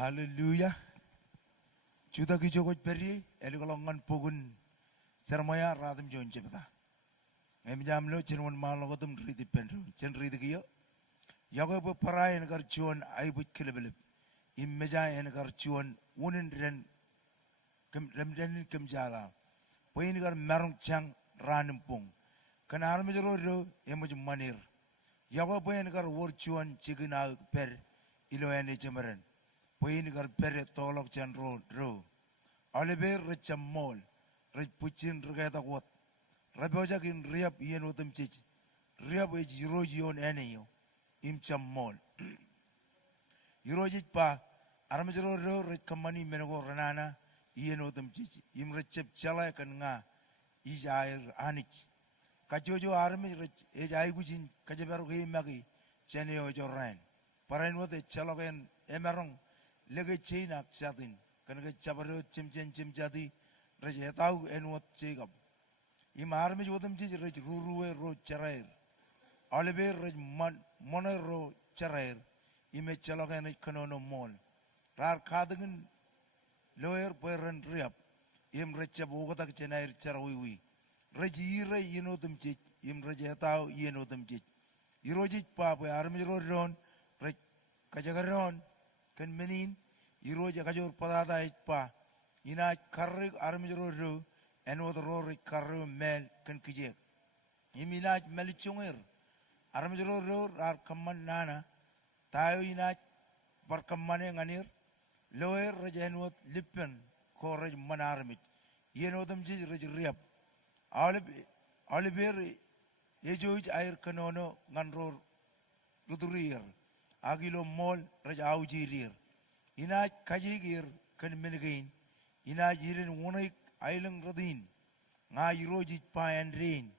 Haleluya. Juda ki jogot peri elikolongan pogun sermaya radim jon jebda. Em jamlo chenwan malogotum ridi penru. Chen ridi kiyo. Yago bu parai en gar chuan ai bu kilebelep. Immeja en gar chuan unin ren ren kem jala. Poin gar merung chang ranim pung. Kan armejero ro emuj manir. Yago poin gar wor chuan chigina per ilo ene chemeren. Poin gar pere tolok chan ro. Oliver richam mol. Rich puchin regata wat. Raboja kin riap yen utem chich. Riap ej yurojion ene yo. Imcham mol. Yurojit pa armajero ro rich kamani menego ranana yen utem chich. Im richep chala kan nga ijair anich. Kajojo armaj rich ej aigujin kajabaru ge magi cheneo joran. Parain wote chalogen emerong lege china chatin. Kanaka chabaro chimjadi rajetau enwat chegab. Im army jodam chij raj ruruwe ro charair. Oliver raj mono ro charair. Ime chalogan kanono mol. Rar kadagin lower peran riap. Im rachab ugatak chenair charawi. Rajire yenotam chij. Im rajetau yenotam chij. Irojit pa army ron raj kajagaron kan menin. Iroja kajor padada pa ina karrik armijro ro enod ro karro mel kan kijek imina melichunger armijro ro ar kamman nana tayo ina par kammane nganir loer rejenot lippen koraj manarmit yenodam ji rej riap oliver ejoj air kanono nganro rudurir agilo mol rej aujirir Inaj kajigir kan menegain. Inaj irin unaik ailang radin. Nga irojit pa and rain.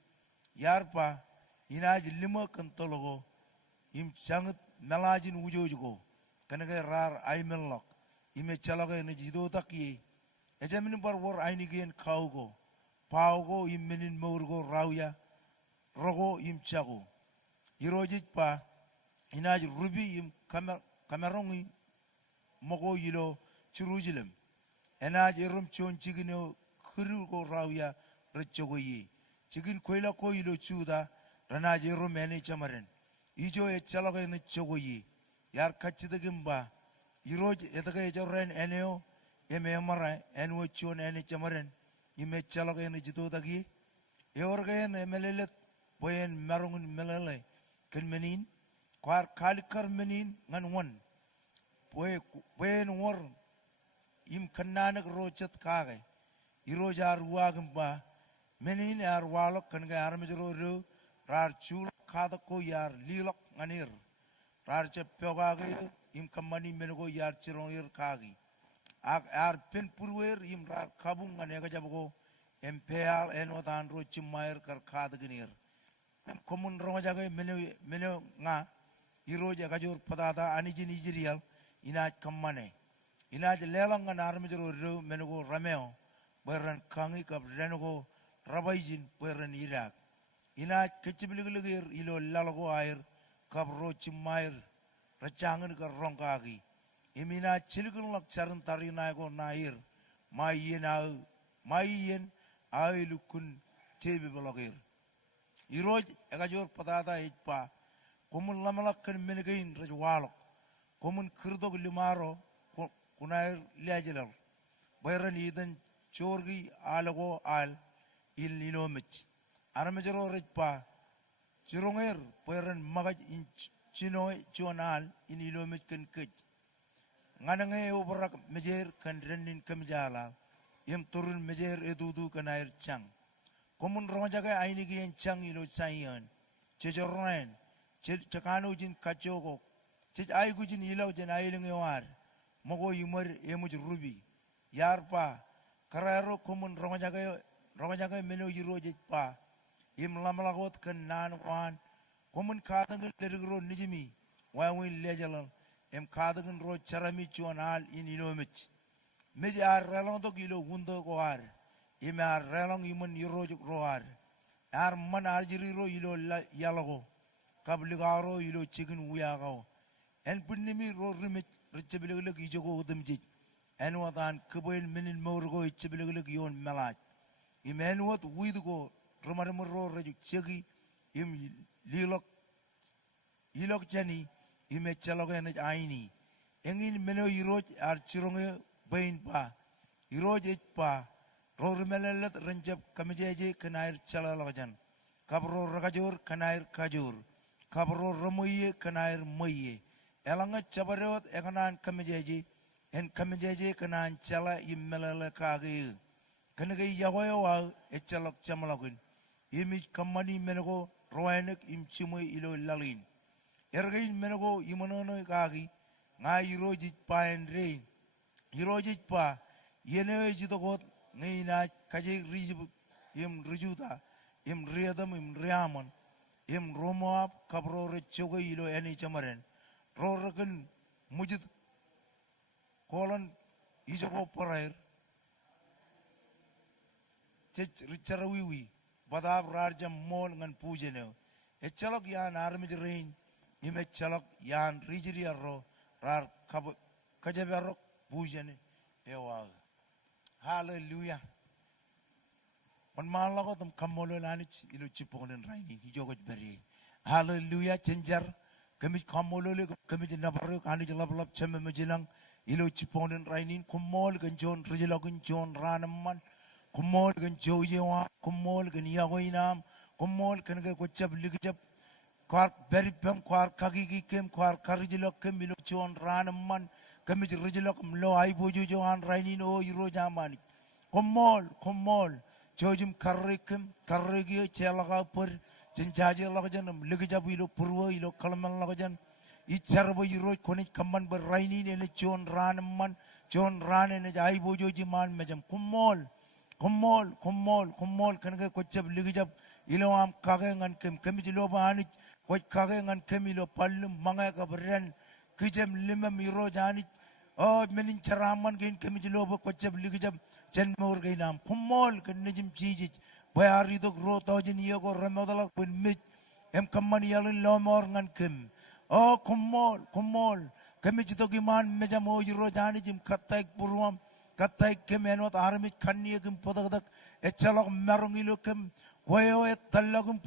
Yarpa inaj lima kan tologo. Im sangat melajin wujojugo. Kanaka rar aimelok. Ime chalaga na jido takye. Ejamin bar war ainigian kaugo. Paugo im menin maurgo rauya. Rogo im chago. Irojit pa inaj rubi im kamerongi. Mogo yilo churujilem. Enaj erum chon chigino khurugo rauya rechogo ye. Chigin koila ko yilo chuda ranaj erum ene chamaren. Ijo e chalaga ene chogo ye. Yar kachida gimba. Iroj etaga ejoren eneo eme amara enwo chon ene chamaren. Ime chalaga ene jito dagi. Eorga ene melelet boyen marungun melele ken menin. Kwar kalikar menin ngan wan. When war im kananak rochet kage irojar wagamba menin ar walok kan ga armejro ro rar chul khada ko yar lilok nganir rar che pogage im kamani menego yar chiroir kagi ag ar pen purwer im rar kabung ngane ga jabgo empal enodan ro chimair kar khada gnir komun ro jage mene nga iroja gajor padada anijin ijrial inaj kammane inaj lelangan armijro ro menugo rameo beran kangi kab renugo rabaijin beran irak inaj kecibiligligir ilo lalago air kab ro chimair rachangan ka rongkagi imina chiligulak charan tarinago nair mayen ailukun tebi balagir iroj egajor padada ejpa komun lamalakkan menegain rajwalok Komun kirdog limaro kunair liajilar. Bayran idan chorgi alago al il inomich. Armajero rejpa chironger bayran magaj in chinoy chuanal in inomich kan kich. Nganange obarak mejer kan renin kamjala. Yem turun mejer edudu kanair chang. Komun ronjaga ainigi en chang ilo sayan. Chejorren chakano jin kachogo. Cik ay gujin ilaw jen ailing yawar. Mogo yumar emuj rubi. Yarpa kararo kumun rongajaga meno yiro jitpa. Im lamalagot kan nan wan. Kumun katangan derigro nijimi. Wawin lejalal. Em katangan ro charami chuan al in inomich. Meji ar relong to gilo wundo ko ar. Im ar relong iman yiro juk ro ar. Ar man ar jiriro ilo yalago. Kabligaro ilo chicken uyagaw. En punimi ro rimit richebilegleg ijogo udumjij enwatan keboin minin morgo ichebilegleg yon melaj imenwat widugo romarmoro raju chegi im lilok jani ime chaloge ene aini engin meno iroj ar chironge bain pa iroj pa rormelelet renjab kamejeje kenair chalalojan kabro ragajur kenair kajur kabro romoye kenair moye elanga chabarot ekanan kamejeje en kamejeje kenan chala imelele kage kenege yahoyo wa echalok chamalogun imi kamani menego roenek im chimoy ilo lalin ergain menego imonono kagi nga irojit pa en rein irojit pa yene jidogot ngina kaje rijib im rijuda im riadam im riamon im romoab kabro rechogo ilo eni chamaren rorogen mujid kolon ijogo parair chech richarawiwi badab rarjam mol ngan pujene echalok yan armij rein ime chalok yan rijiri arro rar kajaberok pujene ewa hallelujah on malago tam kamolo lanich ilo chiponen raini hijogo beri hallelujah chenjar kami kamolo le kami jinabaro kani jalab chemme majilang ilo chiponen raini kumol gan jon rijilogun jon ranamman kumol gan joyewa kumol gan yagoinam kumol kan ga kochab ligjab kwar beripem kwar kagigi kem kwar karijilok kem ilo jon ranamman kami rijilok mlo ai boju johan raini no iro jamani kumol jojum karrikem karrigi chelaga pur jinjaje lagajanam ligjab ilo purwo ilo kalman lagajan icharbo iro koni kamman ber raini ne jon ranamman jon rane ne ai boju jiman mejam kumol kan ga kochab ligjab ilo am kagengan kem kemijilo bani koch kagengan kemilo pallum manga ka beren kijem limam iro jani oh menin charaman gen kemijilo ba kochab ligjab chen mor gainam kumol kan nejim chijij bayari dok ro tojin yogo remodala kun mit em kamman yalin lomor ngan kem oh kumol kemijito giman mejamo iro jani jim katai puruam katai kemenot armit kanniye kem podadak echalok merungilo kem koyo etallagum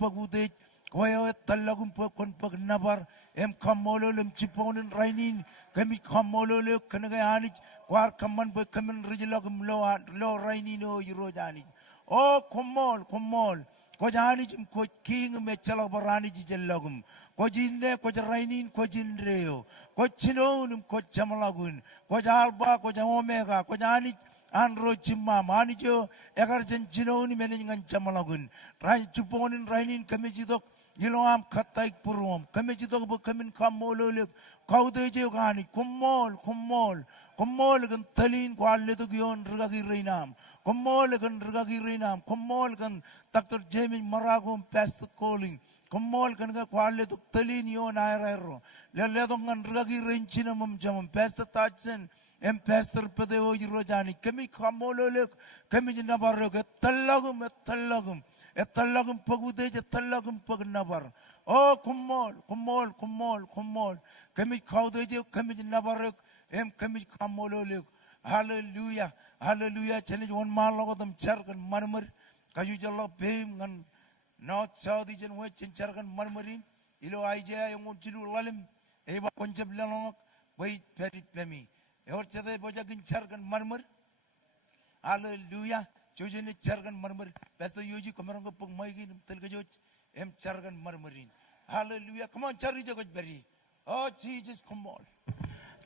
pagude koyo etallagum pokon pagnabar em kamolo lem chiponin rainin kemi kamolo le kanaga ani kwar kaman be kamen rijlagum lo rainino yiro jani oh kumol ko jani jim ko king me chalok barani jellagum ko jinne ko rainin ko jinreo ko chinonum ko jamalagun ko jalba ko jamomega ko jani anro chimma manijo egar jen jinoni meningan jamalagun rai chuponin rainin kamejidok yiloam khatai purum kamejidok bo kamin kamolole kaudeje gani kumol gan talin kwalle to gion rgagi reinam kumol gan dr jemi maragum past calling kumol gan ga kwalle to talin yon ayro le dongan rgagi reinchinam jamam past tatsen em pastor pede o yirojani kemi kamolole kemi jinabarro ke tallagum pagude je tallagum pagnabar oh kumol kemi kaude je kemi jinabarro em kemi kamolole hallelujah challenge one man logodam chargan marmar kayu jalla bem ngan north south jen we chargan marmarin ilo aija yung jilu lalim eba konjab lalong bai pemi Yor chade bojagin chargan marmar. Hallelujah. Jojene chargan marmar. Basta yoji kamarang pung maigin telgajoj em chargan marmarin. Hallelujah. Come on, chari jagoj beri. Oh Jesus, come on.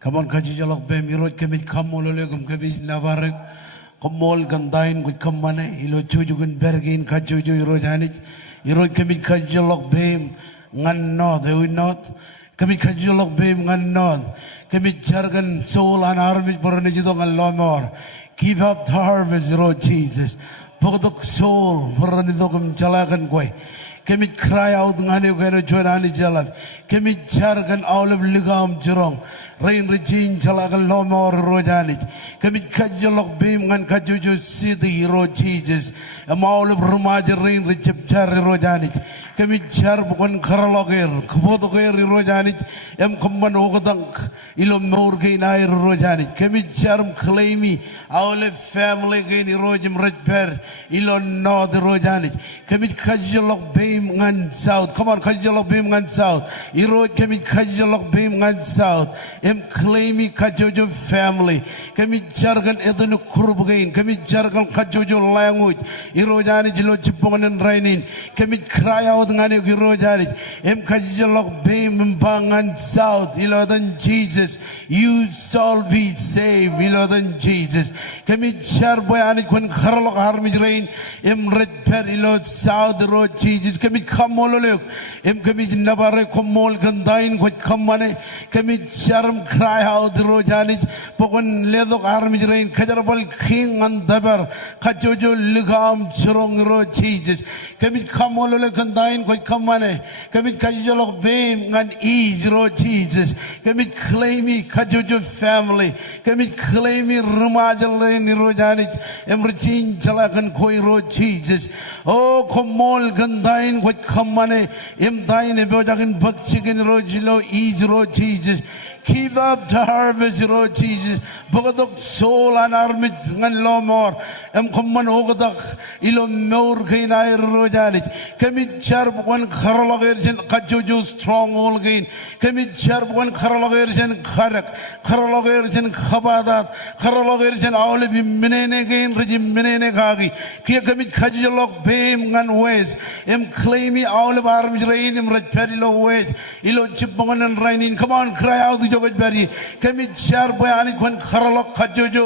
Come on, kaji jalok be miroj kemi kamolole gum kemi navarek. Kamol gandain gud kamane ilo chujugun bergin kajuju irojani. Iroj kemi kaji jalok be ngan not they will not. Kami kaji jalok be ngan not. Kami jargon soul and army borne jidong alomor. Give up the harvest, Lord Jesus. Pagdok soul borne dogum jalagan koi. Kami cry out ngani kano join ani jalap. Kami jargon all of ligam jurong. rain rejin chalakan lomor rojanich kami kajalok bim ngan kajuju sidi ro Jesus amaul rumaja rain rejep jar rojanich kami jar bukan karaloger kebodoger rojanich em kemban ogadang ilom nor gain air rojanich kami jar claimi our family gain rojim rejper ilon nod rojanich kami kajalok bim ngan south come on kajalok bim ngan south iro kami kajalok bim ngan south em claimi kajojo family kami jargan edunu kurbugain kami jargan kajojo language iro jani jilo cipongan rainin kami cry out ngani iro jani em kajalok bim bangan south ilodan Jesus you shall be saved ilodan Jesus kami jar boyani kun kharlok harmi rain em red per ilod south road Jesus kami kamololek em kami nabare komol gandain kot kamane kami jarum cry out rojanich pokon ledok army rain kajarabal king and dabar kajojo ligam churong ro Jesus kami kamolole gandain kot kamane kami kajolok bem ngan ease ro Jesus kami claimi kajojo family kami claimi rumajal rain rojanich emrichin jalakan koi ro Jesus oh komol gandain kot kamane em dain ebojakin bakchikin ro jilo ease ro Jesus give up the harvest ro Jesus bogadok soul an army ngan lomor em komman ogadak ilo meur kainai ro janich kami char bukan kharaloger jen kajojo strong all gain kami char bukan kharaloger jen kharak kharaloger jen khabadat kharaloger jen awle bi menene gain rejim menene gagi kia kami kajolok bem ngan wes em claimi awle army rain em rajperilo wes ilo chipongan rainin come on cry out jogot bari kami char bayani kon kharalok kajojo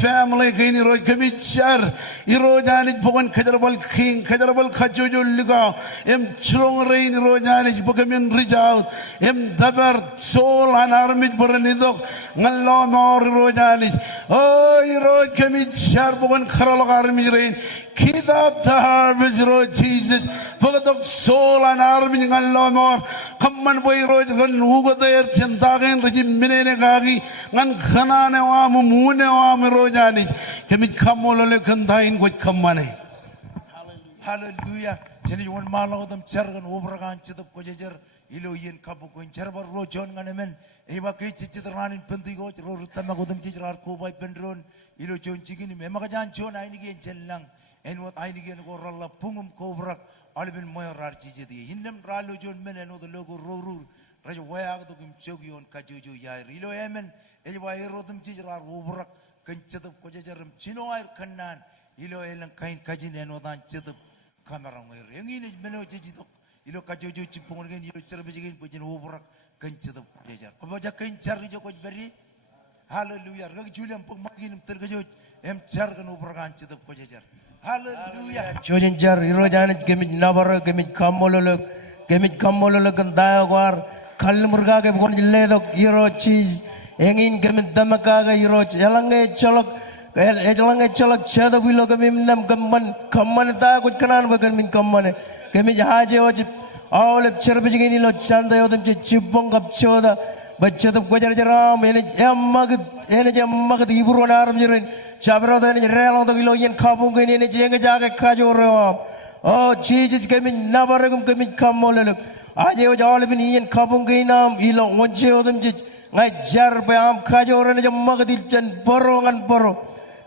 family gain ro kami char iro jani pokon kajarabal king kajarabal kajojo liga em churong rain ro jani pokamin reach out em dabar soul an army berenidok ngallo mor ro jani oh iro kami char pokon kharalok army rain keep up the harvest ro Jesus pogadok soul an army ngallo mor kamman boy ro kon ugo der centagen rejim menene gagi ngan khanane wa mune wa ro jani kami kamolole kandain got kamane hallelujah jeni won malagodam chargan obragan chidap kojejer ilo yen kabu ko charbar ro jon nganemen eba ke chichidranin pendigo ro rutamagodam chijrar ko bay pendron ilo jon chigini memaga jan jon ainige jellang en wat ainige ko ralla pungum ko brak albin moyorar chijedi hindem ralo jon men eno the logo rorur raja wayag to kim chogion kajuju ya rilo emen eba erodum chijrar obrak kenchedap kojejeram chino air kannan ilo elang kain kajin eno dan chedap kamera ngoir engine meno jejidok ilo kajojo cipong gen ilo cerbejigin pojin obrak kenchedap kojejer kobaja kenchar jo koj beri hallelujah rag juliam pagmagin tergajo em char gan obrakan chedap kojejer hallelujah Chojin jar iro janich kemi nabar kemi kamololo gandayawar kalmurga ke bukan ledok iro cheese engin kemi damakaga iro jalange chalok chada bilo kemi nam kamman ta kuch kanan bagan min kamman kemi jahaje wajib awle cherbejigin ilo chanda yodem chipong kap choda bachada gojar jaram ene jammagad iburo naram jirin chabro ene relo to ilo yen kabung ene jenga jaga kajoro oh Jesus kemi nabaragum kemi kamoleluk aje wajal bin yen kabung nam ilo onche odem ngai jar bayam kajoro ene jammagad ilchan borongan boro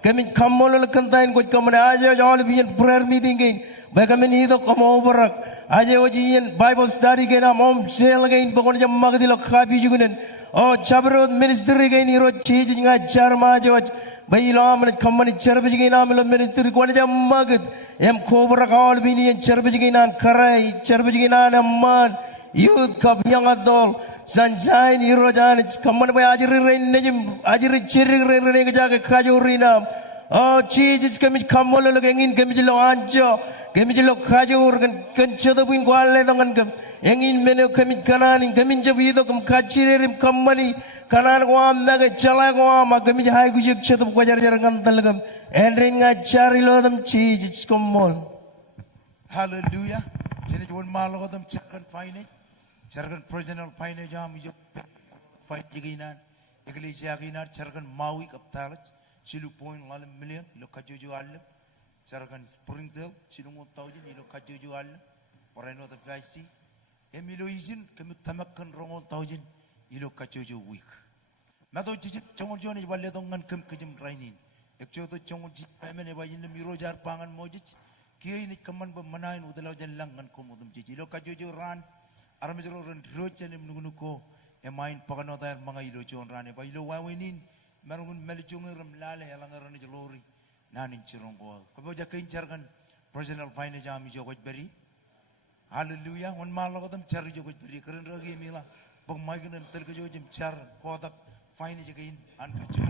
kemi kamoleluk kantain koj kamane aje wajal bin prayer meeting gain bagamen ido komo barak aje wajian Bible study gain am sel gain pokon jammagad ilo kabi jugunen oh chabro ministry gain iro Jesus ngai jar ma aje waj Bailam and company Cherbijinam ministry Quanjamagad, M. Cobra Calvini and Cherbijinan Karai, Cherbijinan and Man, Youth Cup Young Adult, Sunshine, Eurojan, command by Ajiri Cherry Renega Kajurina. Oh, Jesus, Kamolo in Gamijilo Anjo, Gamijilo Kajur, can show the wing while leather. Engin menu kami kanan kami jabido kam kacirim kamani kanan guam naga chala guam kami jahai gujek chetup gujar jarang talagam endrin ngacari lodam cheese komol hallelujah jeni jon malagodam chargan fine chargan personal fine jam ijo fine jiginan Iglesia ginar chargan Maui kaptalat silu point 11 million ilo kajuju alle chargan Springdale silu 1000 ilo kajuju alle oreno the vaisi emilo izin kemi tamakkan rongo 1000 ilo kajuju week mado jiji chongol joni balle dongan kem kejim rainin ekcho to chongol ji emene bajin miro jar pangan mojich kiai ni kaman ba manain udalaw jallang ngan ko mudum jiji ilo kajuju ran aramejro ran rochen nugunuko emain pagano dayar mga ilo jon rane ba ilo wawinin marungun melichung ram lale alangaran ni lori nanin chirongo ko ja kain chargan personal finance jami jo beri hallelujah on malo dam char jo beri keren ragi mila pag maigin tel ko jo jim char ko da finance gain an ka jo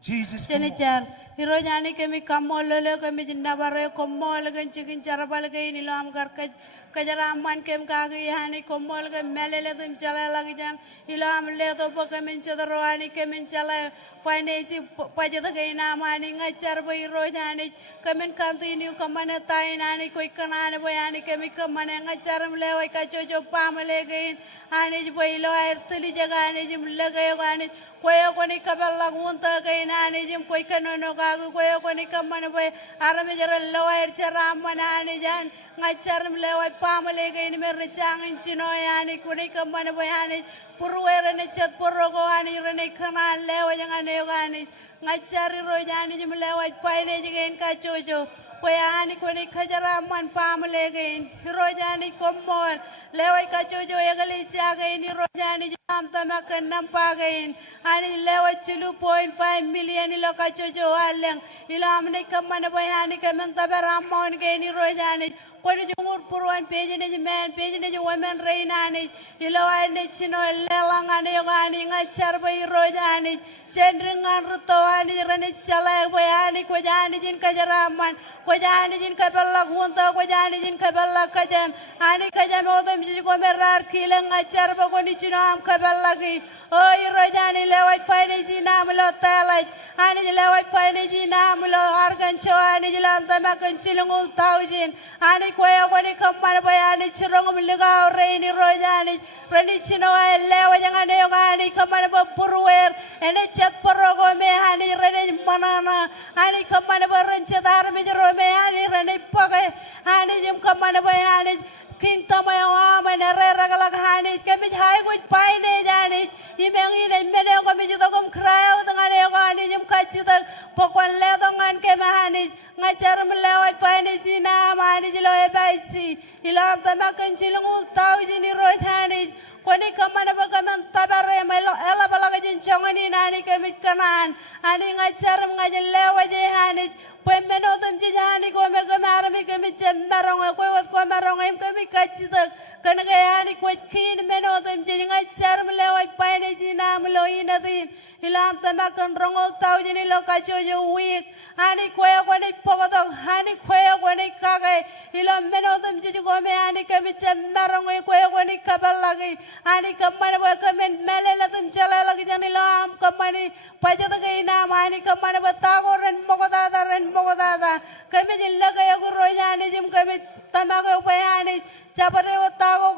Jesus Chenichar, Hirojani kemi kamololo kemi jindabare komol gen chikin charabal gen ilam garka kajaraman kem kagi hani komol gen melele tum chala lagi jan ilam le to kemi chadroani kemi chala finance pajata gen namani ngachar bo Hirojani kemi continue kamane tainani koi kanane boyani kemi kamane ngacharam lewai kachojo pamale gen hani bo ilo airtuli jagani jim lagayo gani koyo koni kaballa gunta kaina ani jim koy kanono gagu koyo koni kamana boy arame jara lower chara mana ani jan ngacharam lewai pamale gaini merre changin chino yani koni kamana boy ani purwere ne chat purrogo ani rene kana lewa jangan ani ngachari rojani jim lewai paine jigen kachojo Payani koni kajaraman pamale gain rojani komol lewai kachojo egali chagain rojani jam tamakan nampagain ani lewai chilu 0.5 million ilo kachojo aleng ilam ne kamana bayani kamen tabaramon gain rojani koni jungur puruan page ne men page ne women reinani ilo ani chino lelangani yogani ngachar bay rojani cendringan rutawani rani chalai bayani ko jani jin kajaraman ko jani jin kaballa gunta ko jani jin kaballa kajam ani kajam odam ji ko merar kilang achar ba ko ni chinam kaballa gi o irojani lewat fine ji nam lo talaj ani lewat fine ji nam lo argan chawani jilam tamakan chilungul taujin ani ko ni kamar bayani chirong miliga reini rojani rani chino lewa jangan yogani kamar ba purwer ene chat porogo me hani rani manana ani kamar ba rencadar me jero me hani rani pakai hani jim kamar ba hani king tamay wa nare ragalag hani kami hai kuch pai ne jani imengi ne mene kami jito kum kraya utangan yogani jim kachita pokon le dongan ke hani ngajar melewat pai ne jina mani jilo e baisi ilam tamakan chilungu tau jini roy hani koni kamana ba kaman tabare melo ela balaga jin chongani nani kami kanan ani ngajar ngajin lewa je hani pemeno dum jihani ko me gamarami kami cembarong ko wat ko marong em kami kachitak kana gayani ko kin meno dum jingai charm lewai paine jina mlo inadin ilam tamakan rongol tau jini lo kachojo week ani ko ni pogodok ani ko ni kage ilam meno dum jiji ko me ani kami cembarong ko ni kabalagi ani kamana ba kamen melela dum chala lagi jani lam kamani pajata gaina mani kamana ba tagoren mogodada ren mogodada kami jilla kaya gurojani jim kami tamaga upayani capare watago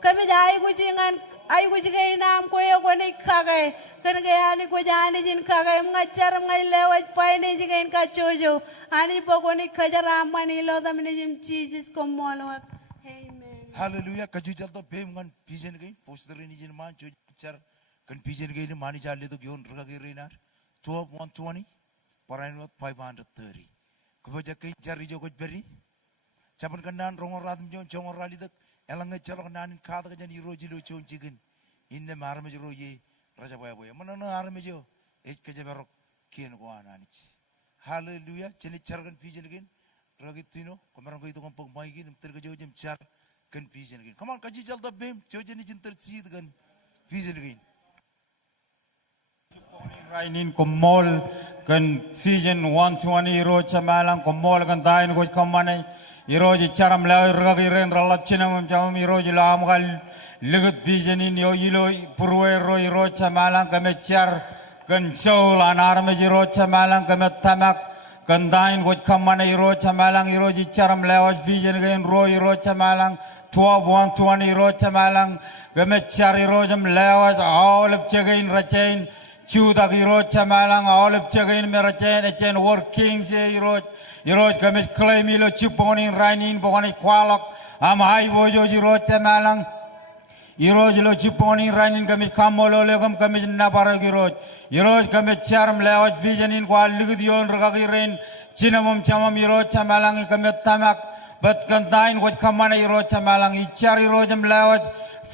kami jai kucingan ai kucingai nam ko ni kage kan gayani ko jani jin kage ngacar ngai lewat paine jigain kacojo ani pokoni kajaram mani lo damni jim Jesus komolwat amen hallelujah kajujal to bem ngan pijen gain poster ni jin man char kan pijen gain mani jalle to gyon raga girinar 120 parainot 530 kebaja kai jari jo beri capan kanan rongor radim jon jongor rali dak elang ngecel kanan kada kajan iro jilo jon jigen inne marme jero ye raja boya boya manana arme jo ek kaja berok kien ko ananich hallelujah jeni chargan pijen gain ragitino kamarang ko itong pag maigin ter ka jo jem char kan pijen gain come on kaji jal da bem jo jeni jin ter sid gan pijen gain Rainin komol kan season 120 iro chamalang komol kan dain ko kamane iro ji charam la ragi ren ralap chinam jam iro ji lam gal legat visionin yo ilo purwe iro chamalang kame char kan show la narme iro chamalang kame tamak kan dain ko kamane iro chamalang iro ji charam la vision gen iro chamalang 12 120 iro chamalang kame char iro jam la all of chegain rachain chudak iroj chamalang olive chagain merachen echen working se iroj kamit claim ilo chiponin rainin bogani kwalok am hai bojo iroj chamalang iroj lo chiponi rainin kami kamolo legam kami nabara iroj kami charm lewat visionin kwa ligdion ragagi rain cinamum chamam iroj chamalang kami tamak bat kantain wat kamana iroj chamalang ichar irojam lewat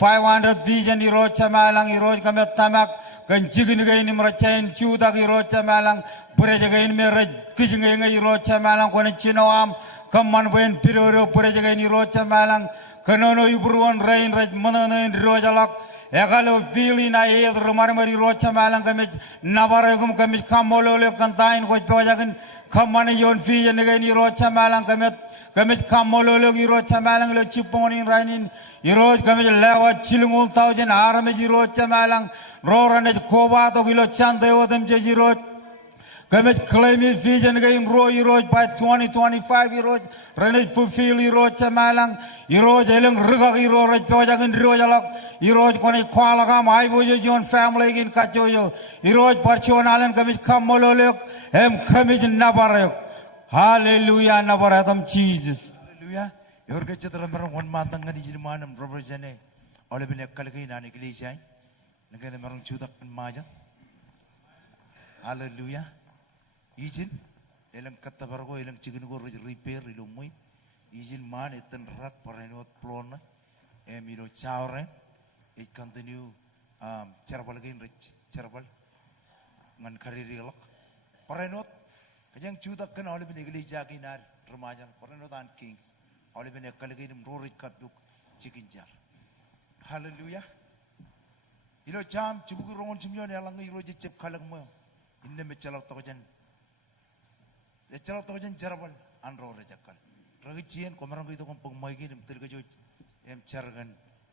500 vision iroj chamalang iroj kami tamak kan jigin gain meracain chudak iroj chamalang pureja gain meraj kijinga iroj chamalang kone chinawam kaman boyen piroro pureja gain iroj chamalang kanono ibruan rain raj manana rojalak egalo fili na ed marmari rocha malang kami nabaragum kami kamolo le kantain ko pajagan kamane yon fi ne ni rocha malang kami kamolo le rocha malang le chiponi rainin iroj kami lewa chilungul taujen arame rocha malang rorane koba to kilo chande odem je roj kami claim vision game iroj by 2025 iroj rane fulfill iroj malang iroj eleng rega iroj pajagan rojalak iroj kone kwalaga mai bojo jon family gin kachoyo iroj parchonalan kami kamololek kami nabarayok hallelujah nabaratam Jesus Hallelujah. Yorga chatra marang wan matang ngani jilmanam represene ole bine kalgai na iglesia ngene marang chudak maja hallelujah ijin elang katabargo elang chikin go repair ilumui ijin man etan rat parenot plon emilo chawre it continue cerbal gain rich cerbal ngan kariri lok parenot kajang chudak kan ole bine iglesia kinar remajan parenot and kings ole bine kalgai nim rorit katuk chikin jar hallelujah ilo jam chubugu rongon chimyon elang ilo jep kalang mo inne me chalak tojan Echalak tojan cerbal anro rejakal. Ragician komarang itu kompong magi nim terkejut cergan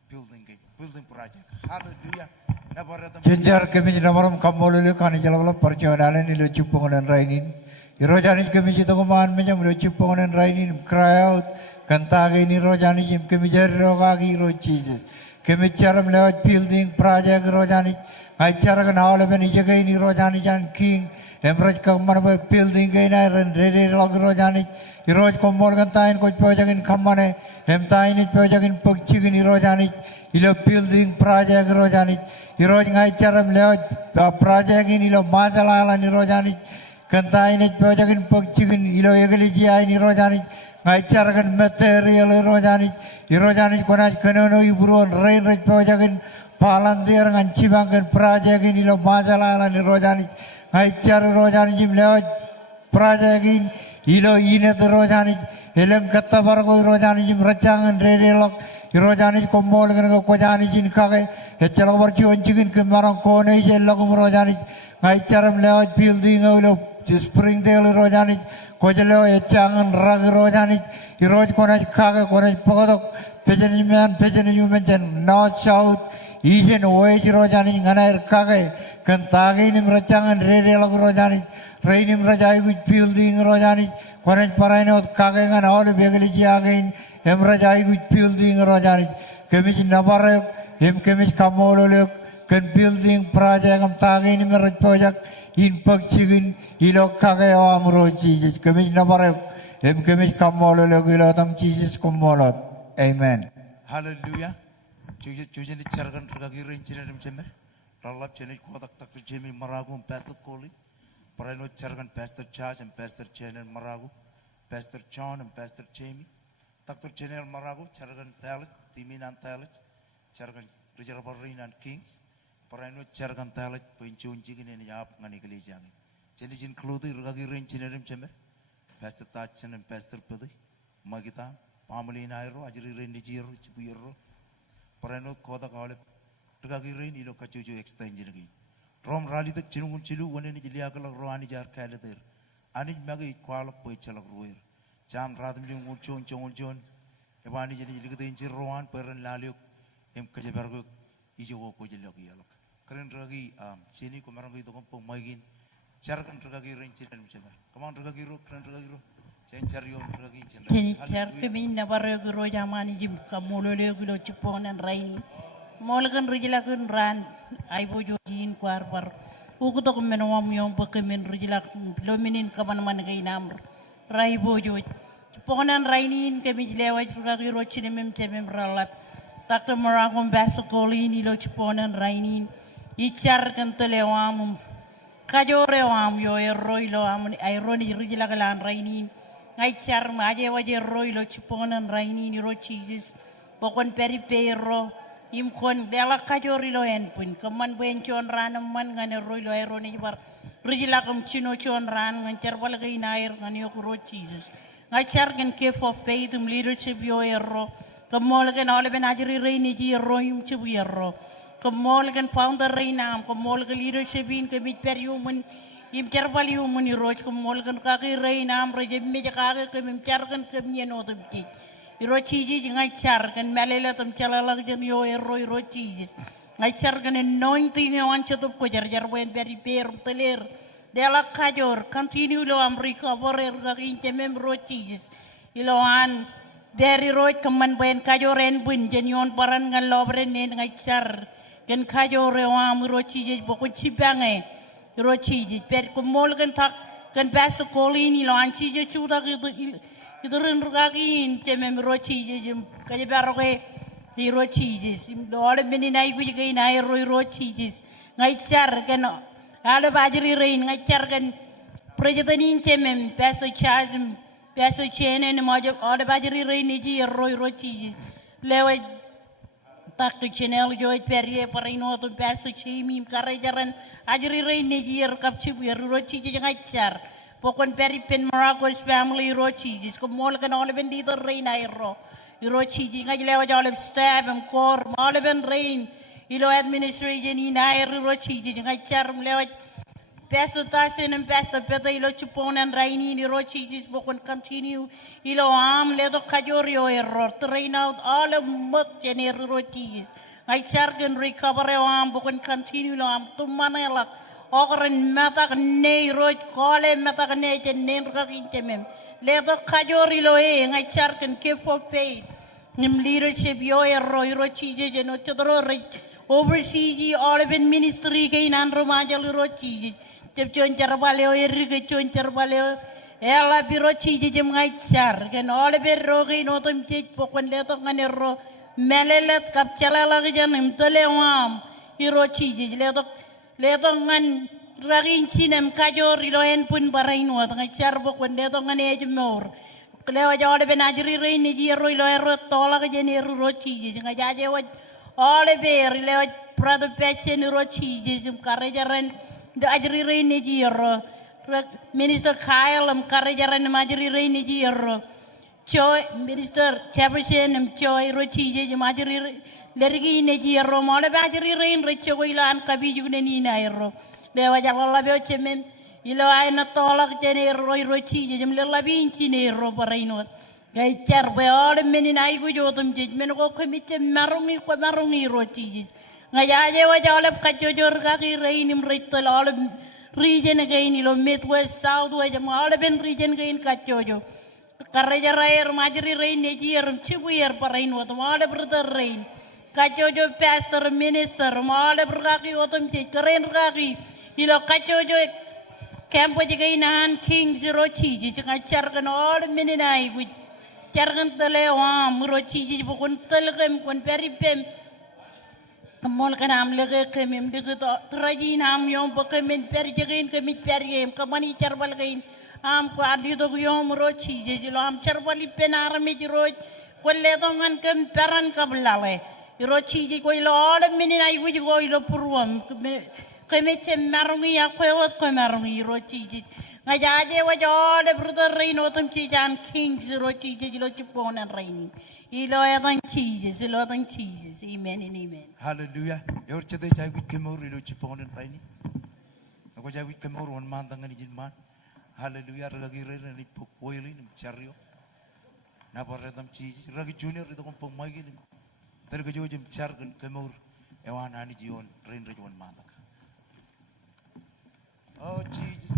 building project. Hallelujah. Nabaratam. Jenjar kami namaram kamolulu kani jalawala perjalanan ilo cupongan rainin. Irojani kami cita kuman menyam ilo cupongan rainin cry out kantagi ni rojani jim kami jari rogagi iro Jesus. Kami cara melewat building project rojani. Ngai cara kenal lebih ni jaga ini rojani jan king. Emraj kamar building gay na ready log rojani. Iroj komor kantain koj pojagin kamane. Tain it pojagin pogchigin irojani. Ilo building project rojani. Iroj ngai cara melewat project ini ilo masalah ala ni rojani. Kantain it pojagin pogchigin ilo egaliji ai ni rojani. Ngai cara kan material rojani. Irojani konaj kanono iburon rain raj pojagin. Palantir ngan cibangkan project ini lo masalah ala ni rojani. Aicar rojani jim lewat project ilo ine tu rojani eleng kata bargo rojani jim rajangan relok rojani komol dengan kojani jin kage ecel bercion cikin kemarang kone jel lagu rojani aicar lewat building ilo Springdale rojani kojelo ecangan rag rojani iroj kone kage kone pogodok pejan jen north south Ijen woi rojani nganair kage kentagi nim rajangan rere lagu rojani reinim rajai gu building rojani konen parainot kage ngan awal begeli jiagain em rajai gu building rojani kemij nabarek kemij kamololek ken building project am tagi nim raj project in pagchigin ilo kage awam roji kemij nabarek kemij kamololek ilo tam Jesus komolot amen Hallelujah. Cuci cergan terkaki rencana dalam cemer. Ralap jenis kotak tak terjemi maragu pastor Koli. Peranut cergan pastor Charles and pastor Channel maragu. Pastor John and pastor Jamie. Tak terjeni maragu cergan Talis, Timinan Talis. Cergan Reservoir and Kings. Peranut cergan Talis pencun cikin ini jawab ngani kelihatan. Jenis include terkaki rencana dalam cemer. Pastor Tachan and pastor Pedi. Magita. Family nairo ajri rendi jiro cipuyero. Peranut kota kawale terkaki rain ilo kacucu extend lagi. Rom rally tak cinungun cilu wane ni jeli akalak rohani jar kale ter. Ani magi kualak poi calak roer. Jam ratam jengul jon. Ebani jeli jeli kita incir rohan peran laliuk em kerja bergu ijo ko jeli lagi alak. Keren terkaki sini kumarang itu kompong magin. Carkan terkaki rain cilen macam. Kaman terkaki ro keren terkaki ro. Kini cer kami nabar guru jamani jim kamulole guru ciponan rain. Molkan rijlakan ran aibo jojin kuar par Uku to kumenawam yung pagkamin rijilak lominin kaman kay namr. Rai bojo. Pokonan rainin kami lewat ragi rochine mem temem ralap. Takto marakon baso kolin ilo chiponan rainin. Ichar kan telewam. Kajore wam yo eroi lo am ironi rijilak lan rainin. Ngai char ma aje waje roi lo chiponan rainin ro cheeses. Pokon peri pero. Im kon dela kajori lo en pun kaman buen chon ranam man ngane roi lo ironi bar. Rijilak chino chon ran ngan charbal kay nair ngane yo ro cheeses. Ngachar kan ke for faith leadership yo erro kamol kan ole ben ajri reini ji erro yum chibu erro kamol kan founder reina kamol kan leadership in ke mit per yumun im charbal yumun roj kamol kan ka ke reina am reje me ka ke mim char kan ke nyeno tum ti ro chiji ngachar kan melela tum chalala jen yo erro ro chiji ngachar kan anointing yo anchatup ko jar jar ben peri per teler Dela kajor continue lo am recover garin temem rochis iloan dari roch kaman ben kajoren bun jenyon paran ngal lobre nen ngachar gen kajore am rochis boko chibange rochis per kumol gen tak gen bas kolini lo an chije chuda idurun rugagin temem rochis kaje baroke rochis dole meninai guji nai rochis ngachar gen Ada bajri rain ngacar kan prajatanin cemem peso chazm peso chene ne majo ada bajri rain ji roi rochi lewa tak tu channel joy perie parino tu peso chemi karajaran ajri rain ji kap chibu rochi ji ngacar pokon peri pen Morocco's family rochi ji ko mol kan ole ben di to rain airo rochi ji ngaj lewa jole stab am kor mol ben rain ilo administration ni nair rochi ji ngacar lewat peso tasen and peso peta ilo chupon and raini ni rochi ji bokon continue ilo am ledo kajorio error to rain out all of muk jener rochi ngacar can recover am bokon continue lo am to manelak okren mata ne roch kole mata ne nen ka kintemem ledo kajori lo ngacar can give for faith nim leadership yo error rochi ji no chodro oversee all of ministry kay nan romajal rochi Jep chon charbaleo erige chon charbaleo ela biro chiji jem ngaichar ken ole ber rogi no tum chich pokon le to ngane ro melelet kap chala lagi janem tole wam iro chiji le to ngan ragin chinem kajor ilo en pun barain wa ngaichar pokon le to ngane ejmor klewa ja ole ben ajri rein ji ro ilo ro tola ke jeni ro chiji ngajaje wa ole ber le prado pechen ro chiji jem karajaran da ajri reini jiro minister Kyle karajaran majri reini jiro choi minister Jefferson choi rochi je majri lergi ne jiro mole bajri rein recho ilan kabiju ne ni nairo be wajal la be chemem ilo ay na tolak jene rochi je jam la bin chine ro baraino gay char be ole menin ay gu jotum je men ko khamiche marungi rochi ngajaje wajal kajojor kaki reinim reitol all region again ilo midwest southwest jam all ben region again kajojo karreja rair majri rein nejier chibuyer parain wat all brother rein kajojo pastor minister all berkaki otom che keren kaki ilo kajojo campo jigainan king zero chi ji ngacar kan all meninai gu cargan telewa murochi ji bukun telgem kon peripem Kamol kanam lege kemim dege trajin am yom pokemin perjegin kemit pergem kamani charbal gain am ko adi do yom rochi je lo am charbali penar me roj kolle dongan kem peran kablale rochi je ko lo ole minin ay wuji ko lo purwam kemit marungi ya ko wat ko marungi rochi je ngajaje wa jode brother reino tum chi jan king rochi je lo chipon and rain ilo dan cheeses amen and amen Hallelujah. Yor chade chai wit kemor ilo chipon and raini. Ako chai wit kemor one man tangan ijin man. Hallelujah. Ragi re ni pokoili ni chario. Na parre tam cheeses. Ragi junior ito kong pangmagi ni. Talaga jo jem char kemor ewan ani jion rain re one man tangan. Oh Jesus.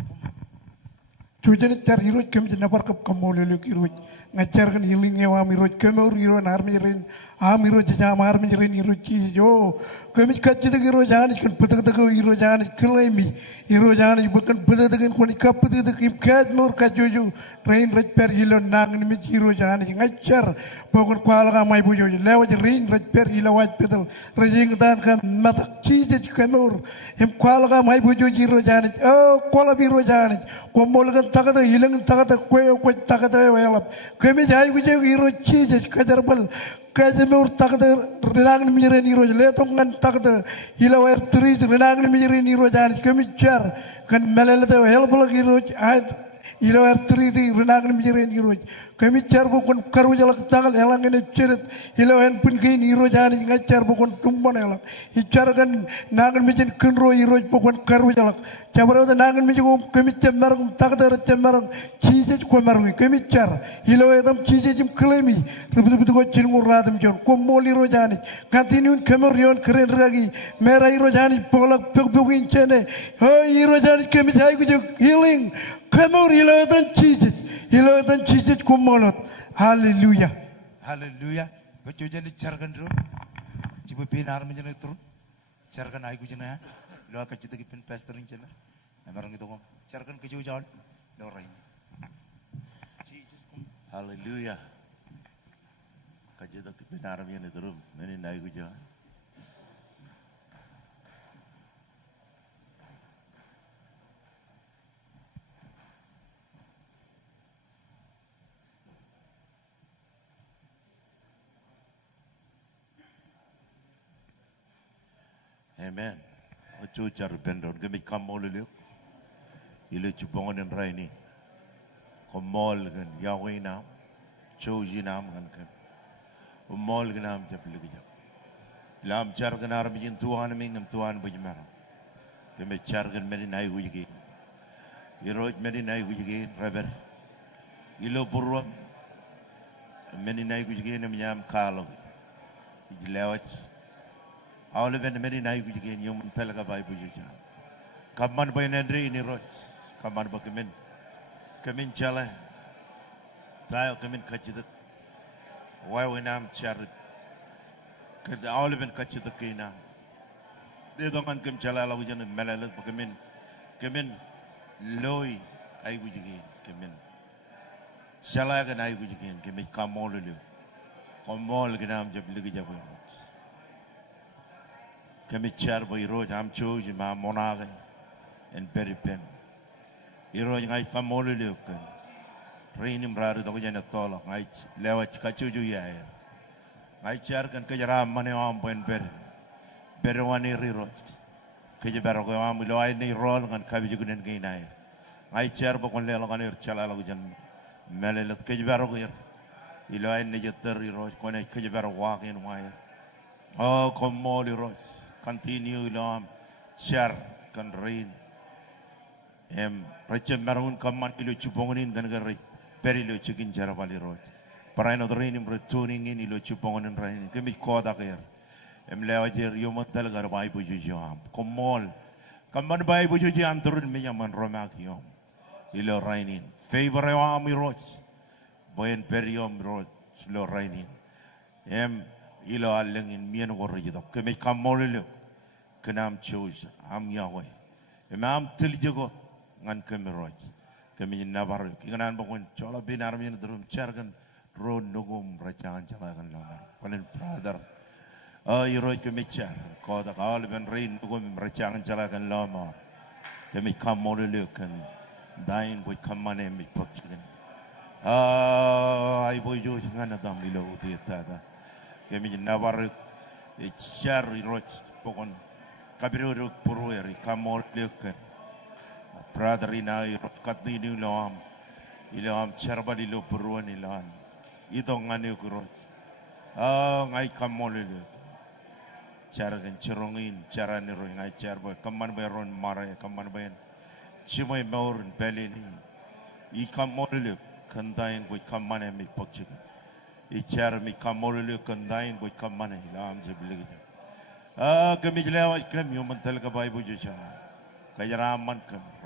Chujan char hiro kem jina par kap kamolele kiroj ngajarkan healing ewa miroj kemur iro narmirin amiro jam armirin iro cijo kami kacir iro jani kan petak iro jani kelemi iro jani bukan petak koni kapetak imkaj mur kajuju rain raj per hilo nang ni iro jani ngajar pokon kuala kamai bujo lewat rain raj per hilo waj pedal rajing dan kam matak cijo kemur em kuala kamai bujo iro jani oh kuala biro jani komol kan takata hilang takata kue takata wayalap kami jai bujo iro cijo kajar bal Kajamur takde renang ni mijirin iro letong kan takde hilau air teri renang ni mijirin iro jangan kami jar kan melelete help lagi iro hilau air teri di renang ni mijirin iro kami jar bukan karu jalak tangal elang ini ceret hilau air pun kain iro jangan ngajar bukan tumbon elang hijar kan nangan mijin kenro iro bukan karu jalak cabar udah nangan mijin kami cemerang takde cemerang cijet kumarang kami jar hilau air tam cijet jim klemi betul-betul kau cilngur radam jon komoli rojani kantinun kemerion keren lagi merah rojani polak pegbuin cene hoi rojani kami jai kujuk healing kemur hilau dan cijet komolot haleluya Haleluya. Kau jadi carkan dulu. Cipu pinar menjadi turun. Carkan aku jena. Lo akan cita kipin pastoring jena. Nampak itu kau. Carkan kejauh jauh. Lo rain. Hallelujah. Kajita kebenaran yang itu meni naik uja. Amen. Ojo jar bendon kami kamol liu. Ilu cubangan yang raini. Kamol kan Yahweh nam. Choji nam kan. Umol ganam jab lagi jab. Lam car ganar bijin Tuhan mingam Tuhan bujmara. Kami car gan meni naik uji. Iroj meni naik uji reber. Ilo purwam meni naik uji namanya kalau. Ijlewat. Awal ben meni naik uji nyum telaga bai buju. Kaman bai nendre ini roj. Kaman bakemen. Kamin jalan. Tayo kamin kacidak. Why we nam char kad all ben kacit kina de dongan kem chala la wujan melalat kemen loy ay wujigi kemen chala ga nay wujigi kemen kamol lu kamol gnam jab ligi jab kemen char boy ro jam cho ma monage en peripem iro ngay kamol lu kan Reinim radu tak jana tolak ngai lewat kacuju ya ngai car kan kejaram mane am poin berwani rirot kejabar ko am lo ai ni rol kan kabi jugunen kai nai ngai car pokon le kan ir chala lagu jan melelet kejabar ko ir ilo ai ni jeter rirot ko ne kejabar wa ken wai oh komo rirot continue lo am car kan rein recem marun kaman ilo cupongonin kan garai perilo cikin jara bali rot. Paraino drenim returning in ilo chupongon rain. Kami koda kaya. Lewajer yomot talaga bai bujuji am. Komol. Kaman bai bujuji am turun menyaman romak yom. Ilo rainin. Favor am rot. Boyen periom rot. Ilo rainin. Ilo alengin mien gorjito. Kami kamol ilo. Kenam choose am Yahweh. Am tiljagot ngan kami rot. Kami nabar, inganan bangun cola binar mi dalam carkan road nugum rajangan calakan lama. Panen brother, iroi kami car, kau tak kau lebih rain nugum rajangan calakan lama. Kami kamol lekan, dain boy kamane mi pakcikan. Ay boy jo jangan ada milo uti tada. Kami nabar, car iroi pokon kabiru puru eri kamol lekan. Brother ina kat ni loam ilam charbali lo peruan ilan ito ngani kurot ngai kamol le charagan cerongin cara ni roi ngai charba kaman beron mara kaman ben chimoi maurun pelili I kamol le kandain go kamane mi pokchik I char mi kamol le kandain go kamane ilam jebli kami jelewa kami umantal ka bai buju cha kajaraman kami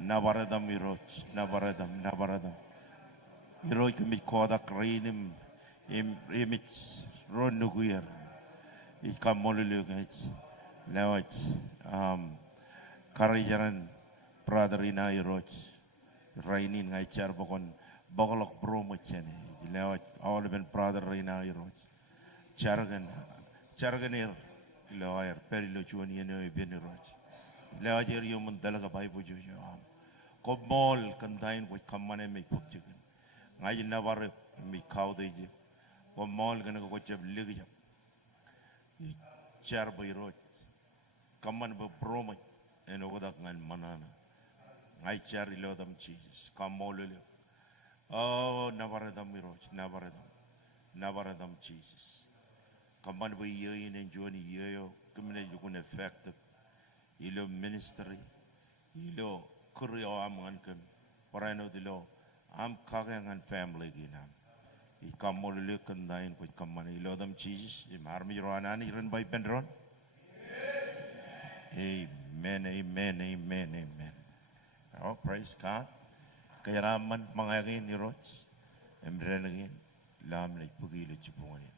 Nabaradam iroj, nabaradam. Iroj kemit kodak reinim imit ron nuguyer. Ikam molulu ngej lewat karajaran brother ina iroj rainin ngaicar pokon bokolok promo chene lewat all ben brother ina iroj chargan lawyer perilo chuan yene ben iroj lewat jer yumun dalaga bai bujo ko mol kandain ko kamane me pukjigan ngai navar mi kau de je ko mol gana ko jab ligi jab char bai roj kaman ba promo eno godak ngan manana ngai char ilo dam Jesus kamolele oh navaradam miroj navaradam Jesus kaman ba yeyin enjoni yeyo kumene yukun effective ilo ministry ilo kuryo amangan kem parano dilo am kagangan family ginam ikamolele kandain ko kamane ilo dam Jesus marmi roanani ren bay pendron amen amen amen amen. Oh, praise God. Kaya raman mga ni Roch. Emre nagin lam na ipugilo chipunganin.